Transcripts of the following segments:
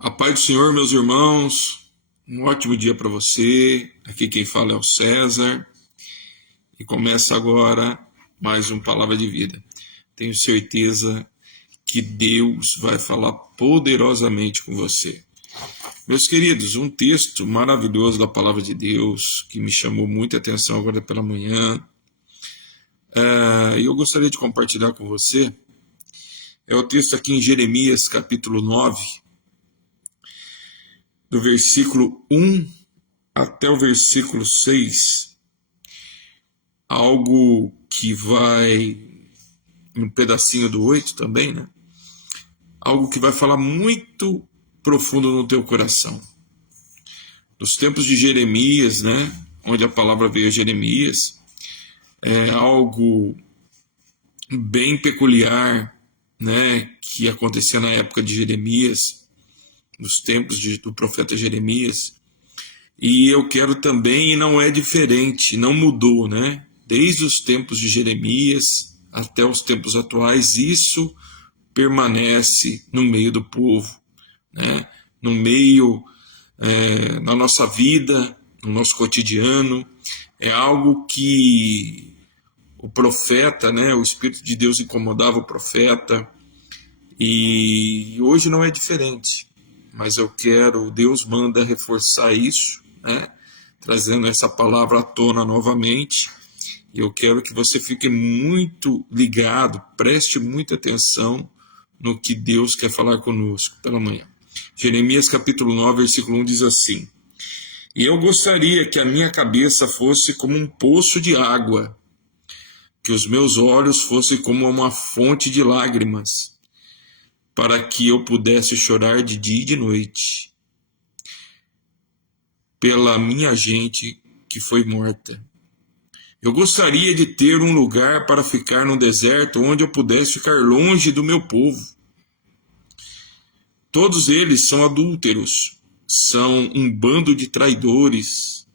A paz do Senhor, meus irmãos, um ótimo dia para você. Aqui quem fala é o César e começa agora mais um Palavra de Vida. Tenho certeza que Deus vai falar poderosamente com você. Meus queridos, um texto maravilhoso da Palavra de Deus que me chamou muita atenção agora pela manhã. E eu gostaria de compartilhar com você. É o texto aqui em Jeremias, capítulo 9, do versículo 1 até o versículo 6, algo que vai um pedacinho do 8 também, né? Algo que vai falar muito profundo no teu coração. Nos tempos de Jeremias, né? Onde a palavra veio a Jeremias, é algo bem peculiar, né? Que acontecia na época de Jeremias, nos tempos do profeta Jeremias. E eu quero também, e não é diferente, não mudou, né? Desde os tempos de Jeremias até os tempos atuais, isso permanece no meio do povo, né? No meio, na nossa vida, no nosso cotidiano. É algo que o profeta, né? O Espírito de Deus incomodava o profeta, e hoje não é diferente. Mas Deus manda reforçar isso, né? Trazendo essa palavra à tona novamente. E eu quero que você fique muito ligado, preste muita atenção no que Deus quer falar conosco pela manhã. Jeremias capítulo 9, versículo 1 diz assim: E eu gostaria que a minha cabeça fosse como um poço de água, que os meus olhos fossem como uma fonte de lágrimas, para que eu pudesse chorar de dia e de noite pela minha gente que foi morta. Eu gostaria de ter um lugar para ficar no deserto, onde eu pudesse ficar longe do meu povo. Todos eles são adúlteros, são um bando de traidores.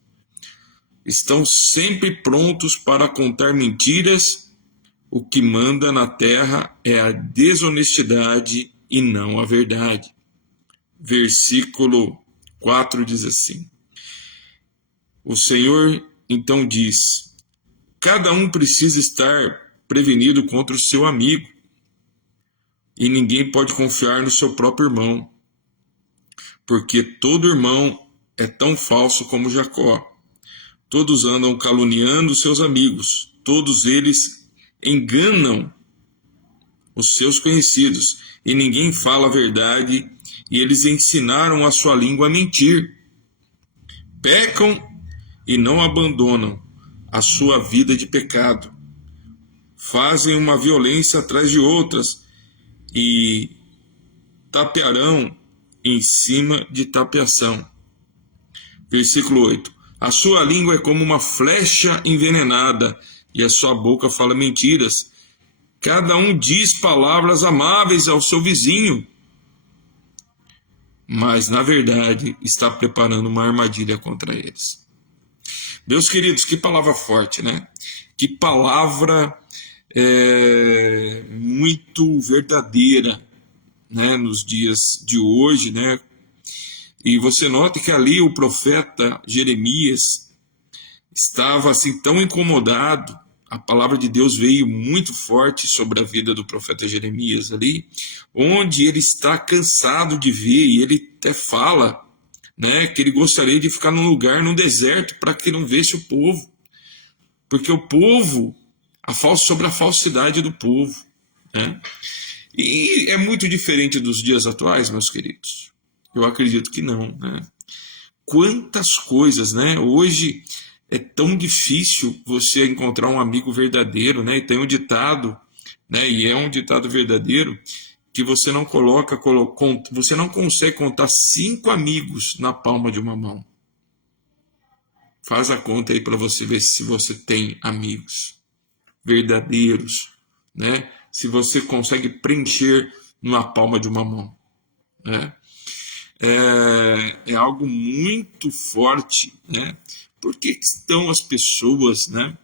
Estão sempre prontos para contar mentiras. O que manda na terra é a desonestidade e não a verdade. Versículo 4 diz assim: O Senhor então diz: Cada um precisa estar prevenido contra o seu amigo, e ninguém pode confiar no seu próprio irmão, porque todo irmão é tão falso como Jacó. Todos andam caluniando seus amigos, todos eles enganam os seus conhecidos, e ninguém fala a verdade, e eles ensinaram a sua língua a mentir. Pecam e não abandonam a sua vida de pecado. Fazem uma violência atrás de outras e tapearão em cima de tapeação. Versículo 8. A sua língua é como uma flecha envenenada e a sua boca fala mentiras. Cada um diz palavras amáveis ao seu vizinho, mas na verdade está preparando uma armadilha contra eles. Meus queridos, que palavra forte, né? Que palavra muito verdadeira, né? Nos dias de hoje, né? E você nota que ali o profeta Jeremias estava assim tão incomodado. A palavra de Deus veio muito forte sobre a vida do profeta Jeremias ali, onde ele está cansado de ver, e ele até fala, né, que ele gostaria de ficar num lugar, num deserto, para que não visse o povo, porque o povo, sobre a falsidade do povo, né? E é muito diferente dos dias atuais, meus queridos. Eu acredito que não, né? Quantas coisas, né? Hoje é tão difícil você encontrar um amigo verdadeiro, né? E tem um ditado, né? E é um ditado verdadeiro, que você não você não consegue contar 5 amigos na palma de uma mão. Faz a conta aí para você ver se você tem amigos verdadeiros, né? Se você consegue preencher na palma de uma mão, né? É algo muito forte, né? Por que estão as pessoas, né?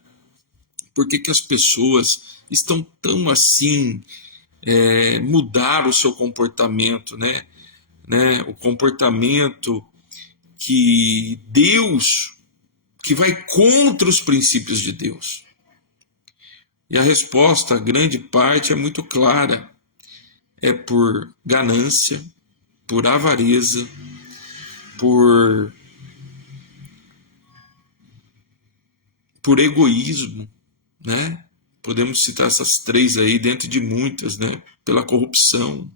Por que as pessoas estão tão assim, mudar o seu comportamento, né? né, o comportamento que Deus, que vai contra os princípios de Deus. E a resposta, a grande parte, é muito clara. É por ganância, por avareza, por egoísmo, né? Podemos citar essas três aí, dentro de muitas, né? Pela corrupção,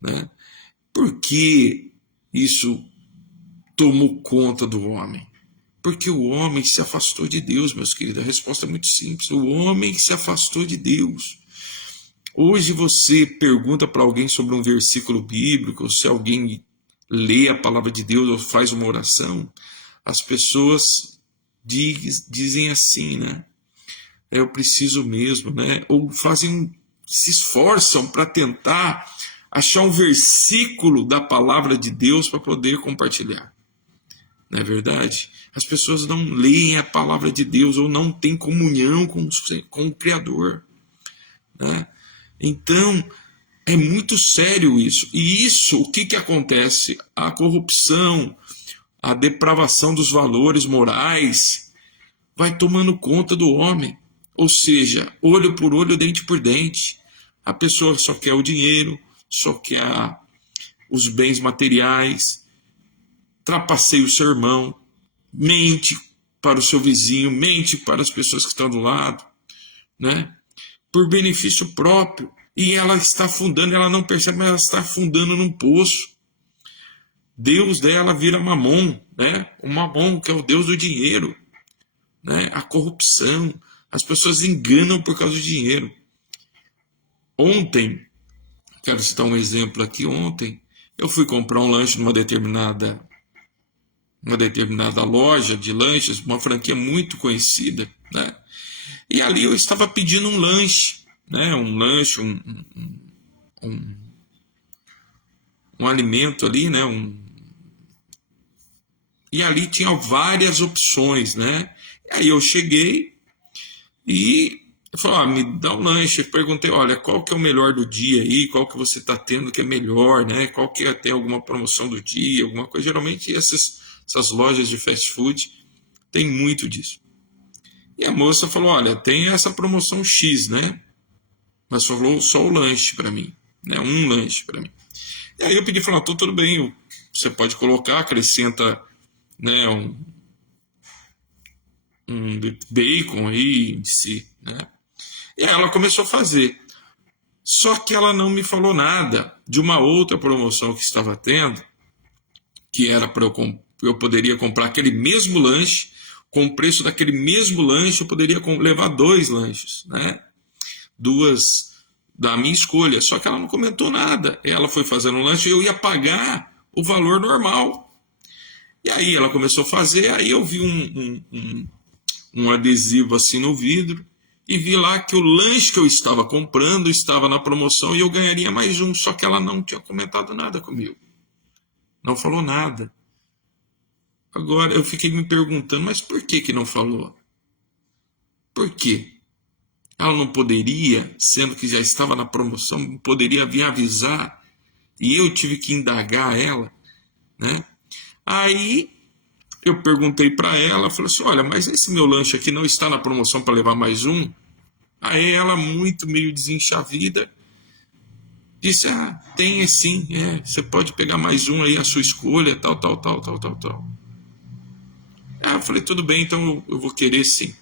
né? Por que isso tomou conta do homem? Porque o homem se afastou de Deus, meus queridos. A resposta é muito simples. O homem se afastou de Deus. Hoje você pergunta para alguém sobre um versículo bíblico, ou se alguém lê a palavra de Deus ou faz uma oração, as pessoas dizem assim, né? Eu preciso mesmo, né? Ou se esforçam para tentar achar um versículo da palavra de Deus para poder compartilhar. Não é verdade? As pessoas não leem a palavra de Deus ou não têm comunhão com o Criador, né? Então, é muito sério isso. E isso, o que acontece? A corrupção, a depravação dos valores morais vai tomando conta do homem. Ou seja, olho por olho, dente por dente. A pessoa só quer o dinheiro, só quer os bens materiais, trapaceia o seu irmão, mente para o seu vizinho, mente para as pessoas que estão do lado, né? Por benefício próprio. E ela está afundando, ela não percebe, mas ela está afundando num poço. Deus dela vira Mamon, né? O Mamon, que é o Deus do dinheiro, né? A corrupção. As pessoas enganam por causa do dinheiro. Ontem, quero citar um exemplo aqui, ontem eu fui comprar um lanche numa determinada loja de lanches, uma franquia muito conhecida, né? E ali eu estava pedindo um lanche, né? Um alimento ali, né? E ali tinha várias opções, né? E aí eu cheguei e falei, me dá um lanche. Eu perguntei, olha, qual que é o melhor do dia aí? Qual que você está tendo que é melhor, né? Qual que tem alguma promoção do dia, alguma coisa? Geralmente essas lojas de fast food tem muito disso. E a moça falou, olha, tem essa promoção X, né? Mas falou só o lanche para mim, né? Um lanche para mim. E aí eu pedi, falou, tudo bem, você pode colocar, acrescenta, né, um bacon aí em si, né? E aí ela começou a fazer. Só que ela não me falou nada de uma outra promoção que estava tendo, que era para eu poderia comprar aquele mesmo lanche, com o preço daquele mesmo lanche, eu poderia levar 2 lanches, né? 2 da minha escolha. Só que ela não comentou nada. Ela foi fazendo um lanche e eu ia pagar o valor normal. E aí ela começou a fazer, aí eu vi um adesivo assim no vidro e vi lá que o lanche que eu estava comprando estava na promoção e eu ganharia mais um, só que ela não tinha comentado nada comigo. Não falou nada. Agora eu fiquei me perguntando, mas por que não falou? Por quê? Ela não poderia, sendo que já estava na promoção, poderia vir avisar e eu tive que indagar ela, né? Aí eu perguntei para ela, falei assim, olha, mas esse meu lanche aqui não está na promoção para levar mais um? Aí ela, muito meio desenchavida, disse, tem sim, você pode pegar mais um aí, a sua escolha, tal. Aí eu falei, tudo bem, então eu vou querer sim.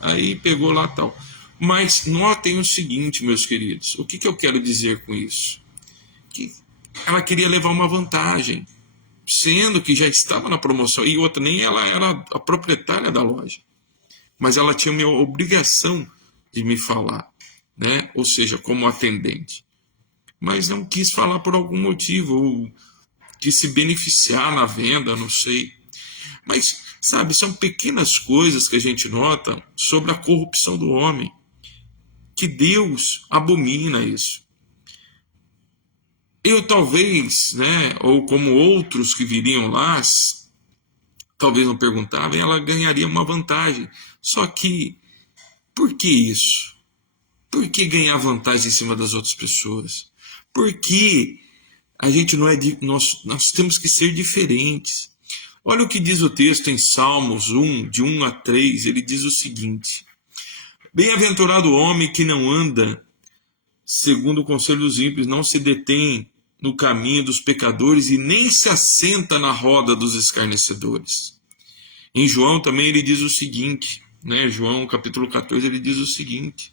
Aí pegou lá tal. Mas notem o seguinte, meus queridos, o que eu quero dizer com isso? Que ela queria levar uma vantagem, sendo que já estava na promoção, e outra, nem ela era a proprietária da loja, mas ela tinha uma obrigação de me falar, né? Ou seja, como atendente. Mas não quis falar por algum motivo, ou quis se beneficiar na venda, não sei. Mas, sabe, são pequenas coisas que a gente nota sobre a corrupção do homem, que Deus abomina isso. Eu talvez, né, ou como outros que viriam lá, talvez não perguntavam, ela ganharia uma vantagem. Só que, por que isso? Por que ganhar vantagem em cima das outras pessoas? Por que A gente não é nós temos que ser diferentes. Olha o que diz o texto em Salmos 1, de 1 a 3, ele diz o seguinte: bem-aventurado o homem que não anda segundo o conselho dos ímpios, não se detém no caminho dos pecadores e nem se assenta na roda dos escarnecedores. Em João também ele diz o seguinte, né? João capítulo 14 ele diz o seguinte: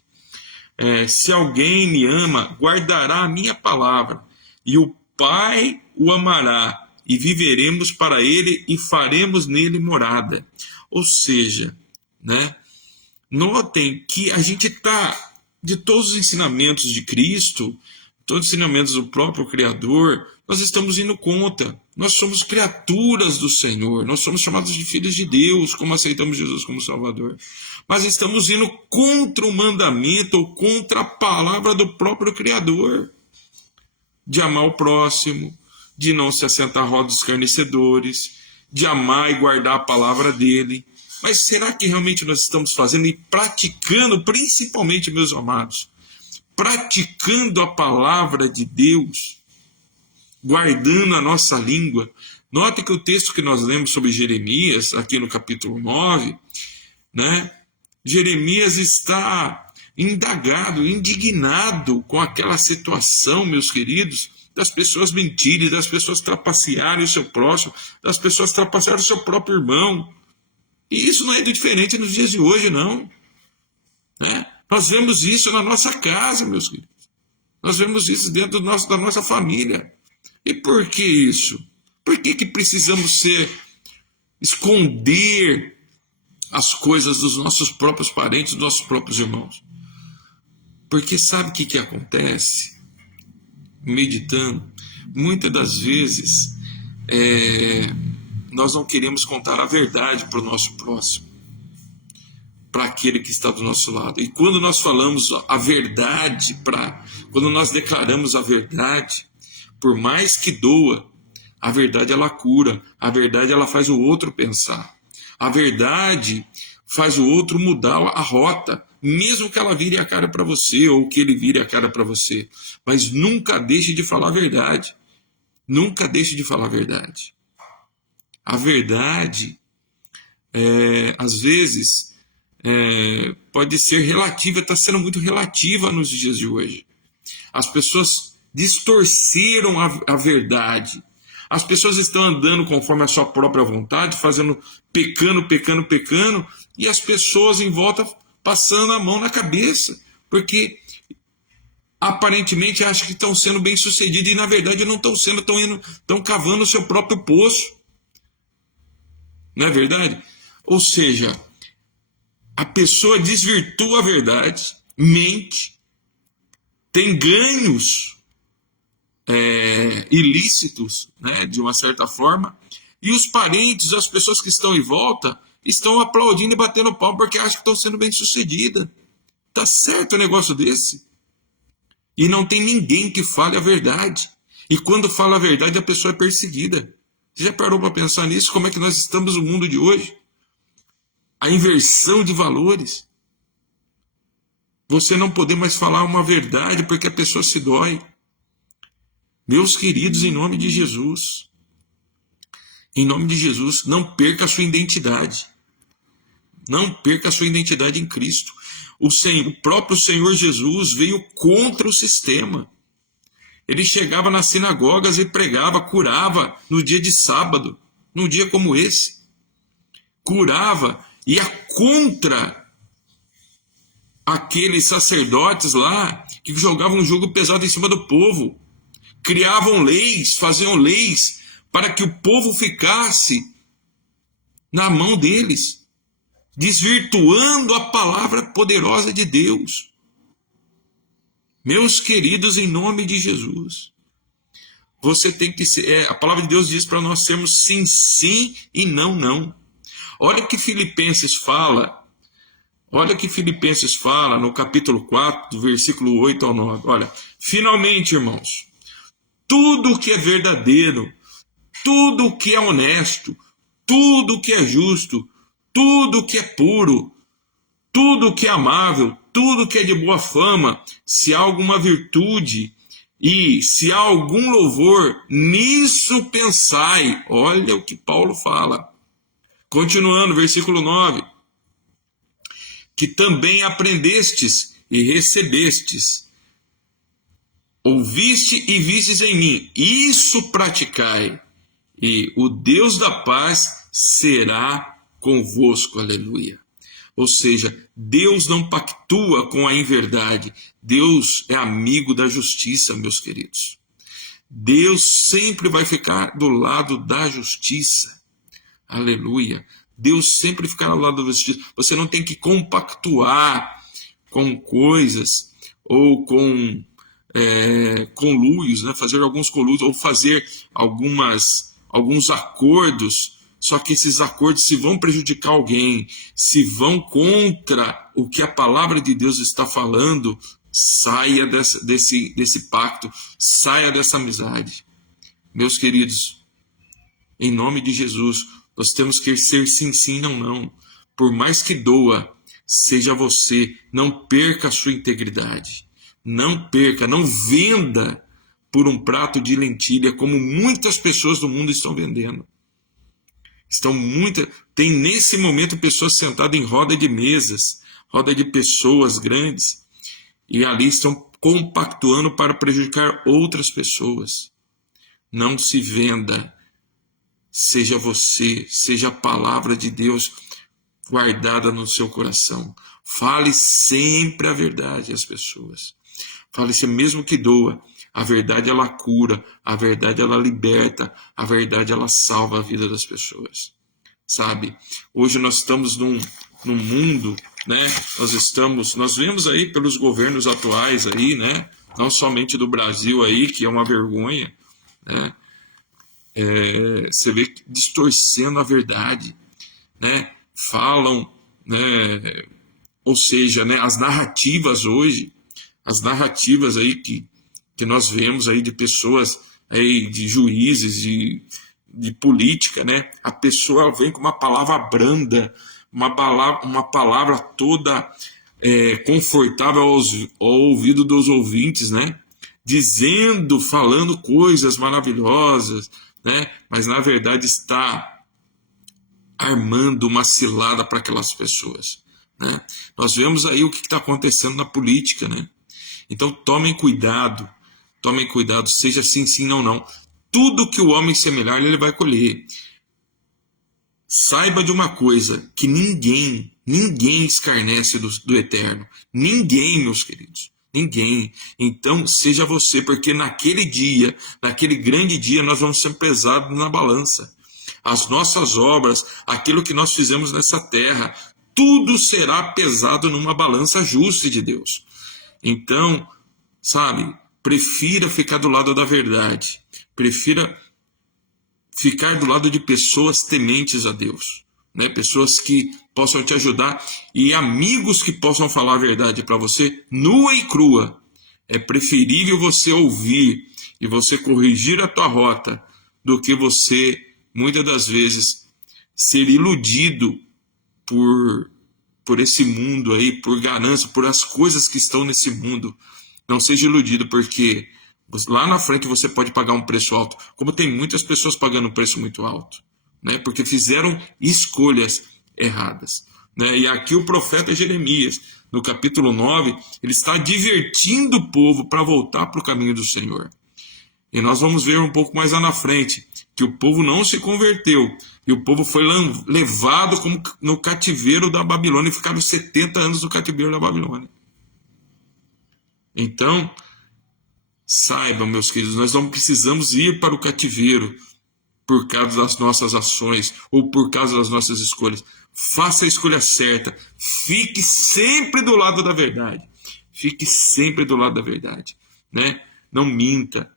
se alguém me ama, guardará a minha palavra, e o Pai o amará, e viveremos para ele e faremos nele morada. Ou seja, né? Notem que a gente está, de todos os ensinamentos de Cristo, todos os ensinamentos do próprio Criador, nós estamos indo contra. Nós somos criaturas do Senhor, nós somos chamados de filhos de Deus, como aceitamos Jesus como Salvador. Mas estamos indo contra o mandamento ou contra a palavra do próprio Criador, de amar o próximo, de não se assentar à roda dos escarnecedores, de amar e guardar a palavra dele. Mas será que realmente nós estamos fazendo e praticando, principalmente, meus amados, praticando a palavra de Deus, guardando a nossa língua? Note que o texto que nós lemos sobre Jeremias, aqui no capítulo 9, né? Jeremias está indagado, indignado com aquela situação, meus queridos, das pessoas mentirem, das pessoas trapacearem o seu próximo, das pessoas trapacearem o seu próprio irmão. E isso não é diferente nos dias de hoje, não. Né? Nós vemos isso na nossa casa, meus queridos. Nós vemos isso dentro da nossa família. E por que isso? Por que precisamos esconder as coisas dos nossos próprios parentes, dos nossos próprios irmãos? Porque sabe o que acontece? Meditando, muitas das vezes nós não queremos contar a verdade para o nosso próximo, para aquele que está do nosso lado. E quando nós falamos a verdade, quando nós declaramos a verdade, por mais que doa, a verdade ela cura, a verdade ela faz o outro pensar, a verdade faz o outro mudar a rota, mesmo que ela vire a cara para você ou que ele vire a cara para você. Mas nunca deixe de falar a verdade. Nunca deixe de falar a verdade. A verdade, às vezes, pode ser relativa, está sendo muito relativa nos dias de hoje. As pessoas distorceram a verdade. As pessoas estão andando conforme a sua própria vontade, pecando, e as pessoas em volta passando a mão na cabeça, porque aparentemente acham que estão sendo bem-sucedidos e na verdade não estão sendo, estão cavando o seu próprio poço. Não é verdade? Ou seja, a pessoa desvirtua a verdade, mente, tem ganhos ilícitos, né, de uma certa forma, e os parentes, as pessoas que estão em volta, estão aplaudindo e batendo palma porque acham que estão sendo bem-sucedidas. Tá certo um negócio desse? E não tem ninguém que fale a verdade. E quando fala a verdade, a pessoa é perseguida. Você já parou para pensar nisso? Como é que nós estamos no mundo de hoje? A inversão de valores. Você não poder mais falar uma verdade porque a pessoa se dói. Meus queridos, em nome de Jesus, não perca a sua identidade. Não perca a sua identidade em Cristo. O próprio Senhor Jesus veio contra o sistema. Ele chegava nas sinagogas e pregava, curava no dia de sábado, num dia como esse. Curava, ia contra aqueles sacerdotes lá que jogavam um jugo pesado em cima do povo. Criavam leis, faziam leis para que o povo ficasse na mão deles, desvirtuando a palavra poderosa de Deus. Meus queridos, em nome de Jesus, você tem que ser, a palavra de Deus diz para nós sermos sim, sim e não, não. Olha o que Filipenses fala no capítulo 4, do versículo 8 ao 9. Olha, finalmente, irmãos, tudo que é verdadeiro, tudo que é honesto, tudo que é justo, tudo que é puro, tudo que é amável, tudo que é de boa fama, se há alguma virtude E se há algum louvor, nisso pensai. Olha o que Paulo fala. Continuando, versículo 9. Que também aprendestes e recebestes, ouviste e vistes em mim, isso praticai, e o Deus da paz será convosco. Aleluia. Ou seja, Deus não pactua com a inverdade. Deus é amigo da justiça, meus queridos. Deus sempre vai ficar do lado da justiça. Aleluia. Deus sempre ficará ao lado da justiça. Você não tem que compactuar com coisas ou com conluios, né? Fazer alguns conluios ou fazer alguns acordos. Só que esses acordos, se vão prejudicar alguém, se vão contra o que a palavra de Deus está falando, saia desse pacto, saia dessa amizade. Meus queridos, em nome de Jesus, nós temos que ser sim, sim, não, não. Por mais que doa, seja você, não perca a sua integridade. Não perca, não venda por um prato de lentilha, como muitas pessoas do mundo estão vendendo. Tem nesse momento pessoas sentadas em roda de mesas, roda de pessoas grandes, e ali estão compactuando para prejudicar outras pessoas. Não se venda. Seja você, seja a palavra de Deus guardada no seu coração. Fale sempre a verdade às pessoas. Fale-se mesmo que doa. A verdade ela cura, a verdade ela liberta, a verdade ela salva a vida das pessoas. Sabe? Hoje nós estamos num mundo, né? Nós vemos aí pelos governos atuais aí, né? Não somente do Brasil aí, que é uma vergonha, né? Você vê distorcendo a verdade, né? Falam, né? Ou seja, né? As narrativas hoje, as narrativas aí que nós vemos aí de pessoas, aí, de juízes, de política, né? A pessoa vem com uma palavra branda, uma palavra toda confortável ao ouvido dos ouvintes, né? Dizendo, falando coisas maravilhosas, né? Mas na verdade está armando uma cilada para aquelas pessoas, né? Nós vemos aí o que está acontecendo na política, né? Então tomem cuidado, seja sim, sim, não, não. Tudo que o homem semear, ele vai colher. Saiba de uma coisa, que ninguém escarnece do eterno. Ninguém, meus queridos. Ninguém. Então, seja você, porque naquele dia, naquele grande dia, nós vamos ser pesados na balança. As nossas obras, aquilo que nós fizemos nessa terra, tudo será pesado numa balança justa de Deus. Então, sabe, prefira ficar do lado da verdade. Prefira ficar do lado de pessoas tementes a Deus, né? Pessoas que possam te ajudar e amigos que possam falar a verdade para você, nua e crua. É preferível você ouvir e você corrigir a tua rota do que você, muitas das vezes, ser iludido por esse mundo aí, por ganância, por as coisas que estão nesse mundo. Não seja iludido, porque lá na frente você pode pagar um preço alto, como tem muitas pessoas pagando um preço muito alto, né? Porque fizeram escolhas erradas, né? E aqui o profeta Jeremias, no capítulo 9, ele está advertindo o povo para voltar para o caminho do Senhor. E nós vamos ver um pouco mais lá na frente, que o povo não se converteu, e o povo foi levado como no cativeiro da Babilônia, e ficaram 70 anos no cativeiro da Babilônia. Então, saibam, meus queridos, nós não precisamos ir para o cativeiro por causa das nossas ações ou por causa das nossas escolhas. Faça a escolha certa. Fique sempre do lado da verdade. Fique sempre do lado da verdade, né? Não minta,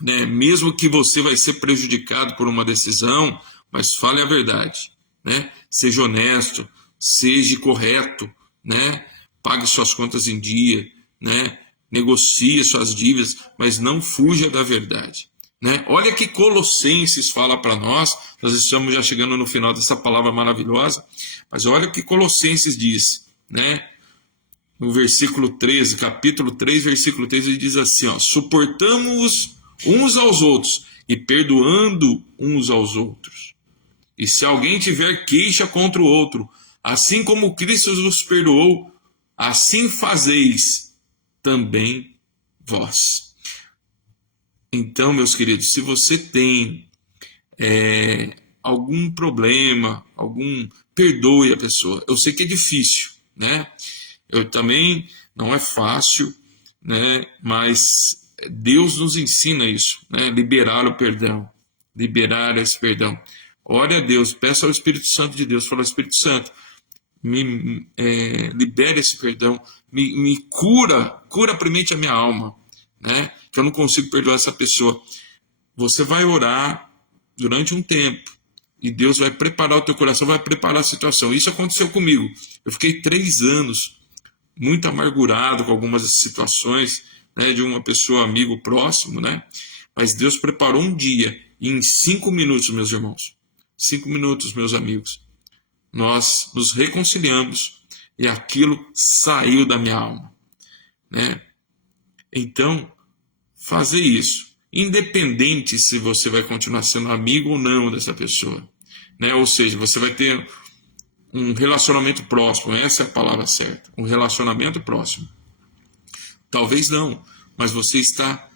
né? Mesmo que você vai ser prejudicado por uma decisão, mas fale a verdade, né? Seja honesto, seja correto, né? Pague suas contas em dia, né? Negocie suas dívidas, mas não fuja da verdade, né? Olha que Colossenses fala para nós estamos já chegando no final dessa palavra maravilhosa, mas olha o que Colossenses diz, né? no versículo 13, capítulo 3, versículo 13, ele diz assim, ó, suportamos uns aos outros e perdoando uns aos outros. E se alguém tiver queixa contra o outro, assim como Cristo os perdoou, assim fazeis também vós. Então, meus queridos, se você tem algum problema, perdoe a pessoa. Eu sei que é difícil, né? Eu também, não é fácil, né? Mas Deus nos ensina isso, né? Liberar o perdão, liberar esse perdão. Ore a Deus, peça ao Espírito Santo de Deus, fala, Espírito Santo, libere esse perdão, me cura primeiro a minha alma, né? Que eu não consigo perdoar essa pessoa. Você vai orar durante um tempo e Deus vai preparar o teu coração, vai preparar a situação. Isso aconteceu comigo. Eu fiquei 3 anos muito amargurado com algumas situações, né, de uma pessoa, amigo próximo, né? Mas Deus preparou um dia e em 5 minutos, meus irmãos, 5 minutos, meus amigos, nós nos reconciliamos e aquilo saiu da minha alma, né? Então, fazer isso, independente se você vai continuar sendo amigo ou não dessa pessoa, né? Ou seja, você vai ter um relacionamento próximo, essa é a palavra certa, um relacionamento próximo. Talvez não, mas você está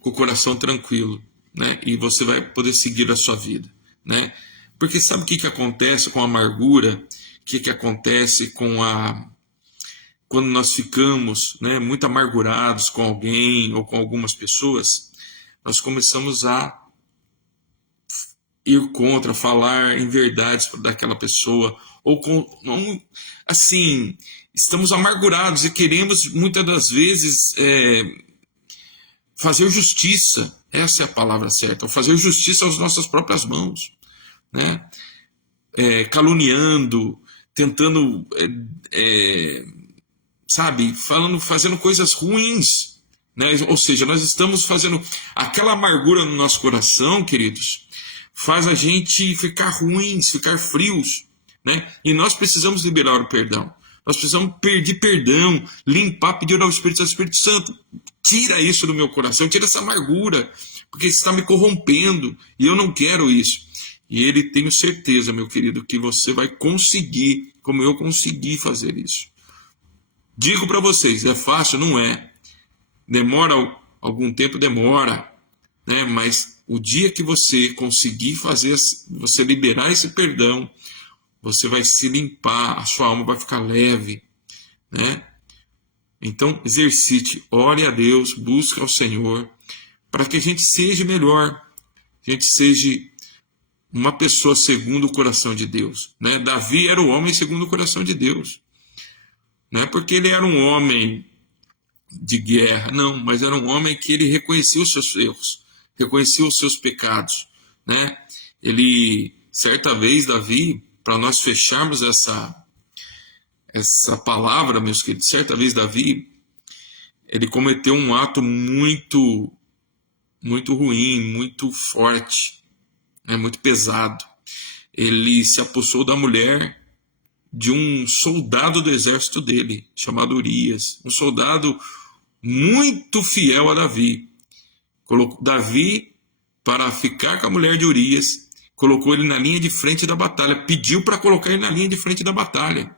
com o coração tranquilo, né? E você vai poder seguir a sua vida, né? Porque sabe o que acontece com a amargura? O que acontece quando nós ficamos, né, muito amargurados com alguém ou com algumas pessoas? Nós começamos a ir contra, falar em verdades daquela pessoa, ou assim, estamos amargurados e queremos muitas das vezes fazer justiça, essa é a palavra certa, ou fazer justiça às nossas próprias mãos, né? Caluniando, tentando, sabe, fazendo coisas ruins, né? Ou seja, nós estamos fazendo aquela amargura no nosso coração, queridos, faz a gente ficar ruins, ficar frios, né? E nós precisamos liberar o perdão. Nós precisamos pedir perdão, limpar, pedir ao Espírito Santo, tira isso do meu coração, tira essa amargura, porque isso está me corrompendo e eu não quero isso. E ele, tenho certeza, meu querido, que você vai conseguir, como eu consegui fazer isso. Digo para vocês, é fácil? Não é. Demora algum tempo, demora, né? Mas o dia que você conseguir fazer, você liberar esse perdão, você vai se limpar, a sua alma vai ficar leve, né? Então, exercite, ore a Deus, busque ao Senhor, para que a gente seja melhor, a gente seja uma pessoa segundo o coração de Deus, né? Davi era o homem segundo o coração de Deus, não é porque ele era um homem de guerra, não, mas era um homem que ele reconhecia os seus erros, reconhecia os seus pecados, né? Ele, certa vez, Davi, para nós fecharmos essa palavra, meus queridos, certa vez Davi, ele cometeu um ato muito, muito ruim, muito forte, né, muito pesado. Ele se apossou da mulher de um soldado do exército dele, chamado Urias, um soldado muito fiel a Davi. Davi, para ficar com a mulher de Urias, colocou ele na linha de frente da batalha, pediu para colocar ele na linha de frente da batalha,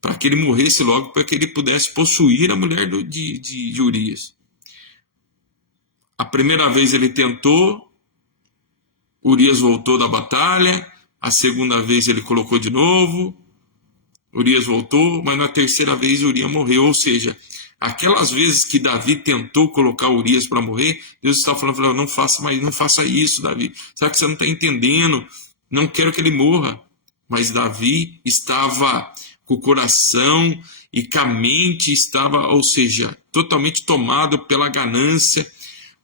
para que ele morresse logo, para que ele pudesse possuir a mulher de Urias. A primeira vez ele tentou, Urias voltou da batalha, a segunda vez ele colocou de novo, Urias voltou, mas na terceira vez Urias morreu, ou seja, aquelas vezes que Davi tentou colocar Urias para morrer, Deus estava falando, não faça isso, Davi. Será que você não está entendendo? Não quero que ele morra. Mas Davi estava com o coração e com a mente estava, ou seja, totalmente tomado pela ganância,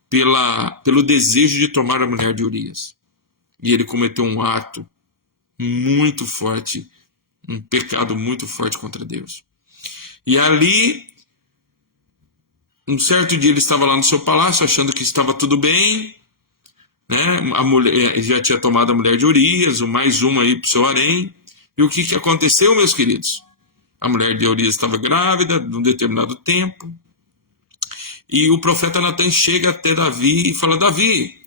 pelo desejo de tomar a mulher de Urias. E ele cometeu um ato muito forte, um pecado muito forte contra Deus. E ali, um certo dia ele estava lá no seu palácio, achando que estava tudo bem, né? A mulher já tinha tomado a mulher de Urias, mais uma aí para o seu harém. E o que aconteceu, meus queridos? A mulher de Urias estava grávida de um determinado tempo. E o profeta Natan chega até Davi e fala: Davi,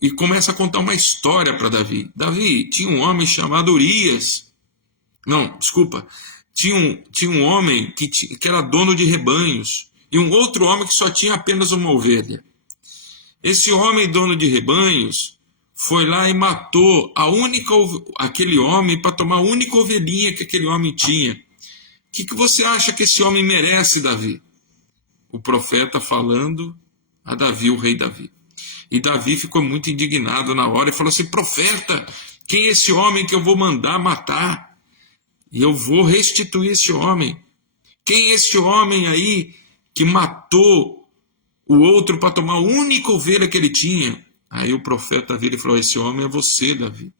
e começa a contar uma história para Davi. Davi, tinha um homem chamado Urias. Não, desculpa. Tinha um homem que era dono de rebanhos. E um outro homem que só tinha apenas uma ovelha. Esse homem, dono de rebanhos, foi lá e matou aquele homem para tomar a única ovelhinha que aquele homem tinha. O que você acha que esse homem merece, Davi? O profeta falando a Davi, o rei Davi. E Davi ficou muito indignado na hora e falou assim: profeta, quem é esse homem que eu vou mandar matar? E eu vou restituir esse homem. Quem é esse homem aí que matou o outro para tomar a única ovelha que ele tinha? Aí o profeta vira e falou: esse homem é você, Davi.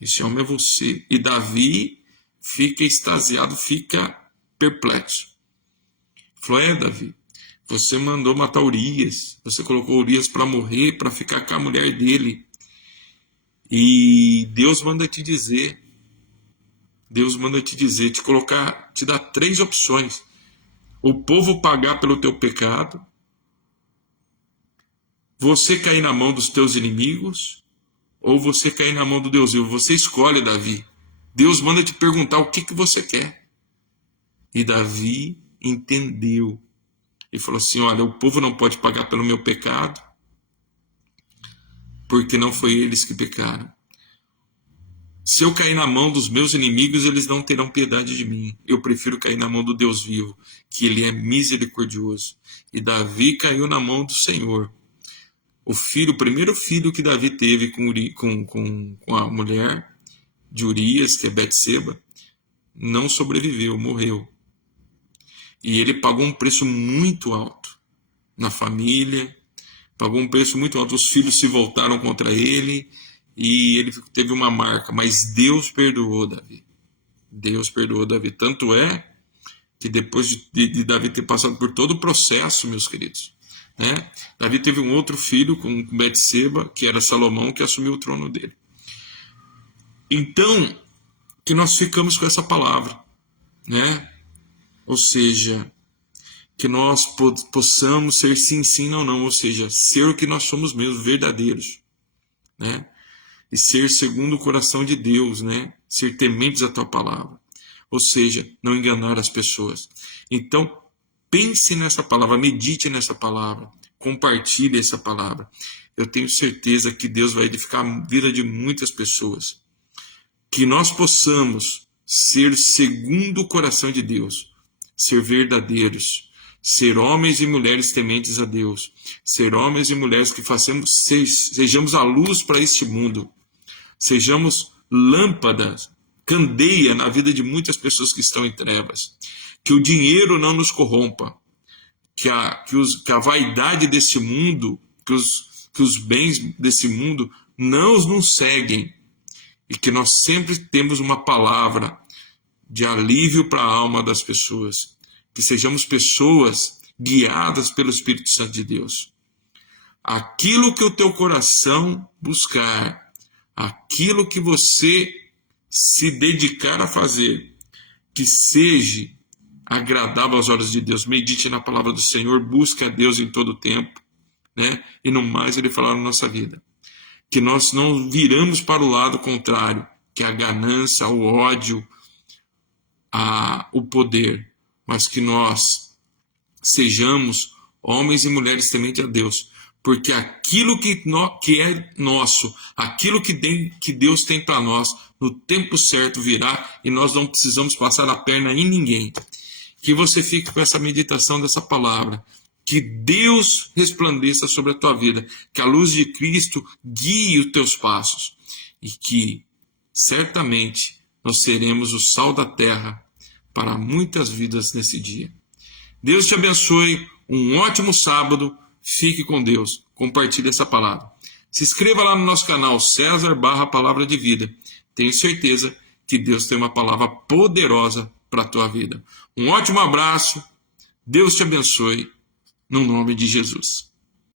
Esse homem é você. E Davi fica extasiado, fica perplexo. Falou: Davi, você mandou matar Urias, você colocou Urias para morrer, para ficar com a mulher dele. E Deus manda te dizer, te dar 3 opções. O povo pagar pelo teu pecado, você cair na mão dos teus inimigos, ou você cair na mão do Deus vivo. Você escolhe, Davi. Deus manda te perguntar o que você quer. E Davi entendeu. E falou assim: olha, o povo não pode pagar pelo meu pecado, porque não foi eles que pecaram. Se eu cair na mão dos meus inimigos, eles não terão piedade de mim. Eu prefiro cair na mão do Deus vivo, que ele é misericordioso. E Davi caiu na mão do Senhor. O primeiro filho que Davi teve com a mulher de Urias, que é Betseba, não sobreviveu, morreu. E ele pagou um preço muito alto na família, pagou um preço muito alto. Os filhos se voltaram contra ele e ele teve uma marca. Mas Deus perdoou Davi. Deus perdoou Davi. Tanto é que depois de Davi ter passado por todo o processo, meus queridos, né, Davi teve um outro filho com Betseba, que era Salomão, que assumiu o trono dele. Então, que nós ficamos com essa palavra, né? Ou seja, que nós possamos ser sim, sim, não, não. Ou seja, ser o que nós somos mesmo, verdadeiros, né? E ser segundo o coração de Deus, né? Ser tementes à tua palavra. Ou seja, não enganar as pessoas. Então, pense nessa palavra, medite nessa palavra, compartilhe essa palavra. Eu tenho certeza que Deus vai edificar a vida de muitas pessoas. Que nós possamos ser segundo o coração de Deus, ser verdadeiros, ser homens e mulheres tementes a Deus, ser homens e mulheres que sejamos a luz para este mundo, sejamos lâmpadas, candeia na vida de muitas pessoas que estão em trevas, que o dinheiro não nos corrompa, que a vaidade desse mundo, que os bens desse mundo não nos seguem, e que nós sempre temos uma palavra de alívio para a alma das pessoas, que sejamos pessoas guiadas pelo Espírito Santo de Deus. Aquilo que o teu coração buscar, aquilo que você se dedicar a fazer, que seja agradável aos olhos de Deus. Medite na palavra do Senhor, busque a Deus em todo o tempo, né? E no mais ele falar na nossa vida. Que nós não viramos para o lado contrário, que é a ganância, o ódio, o poder, mas que nós sejamos homens e mulheres tementes a Deus, porque aquilo que é nosso, aquilo que Deus tem para nós, no tempo certo virá, e nós não precisamos passar a perna em ninguém. Que você fique com essa meditação dessa palavra, que Deus resplandeça sobre a tua vida, que a luz de Cristo guie os teus passos, e que certamente nós seremos o sal da terra para muitas vidas nesse dia. Deus te abençoe, um ótimo sábado, fique com Deus, compartilhe essa palavra. Se inscreva lá no nosso canal, César/Palavra de Vida. Tenho certeza que Deus tem uma palavra poderosa para a tua vida. Um ótimo abraço, Deus te abençoe, no nome de Jesus.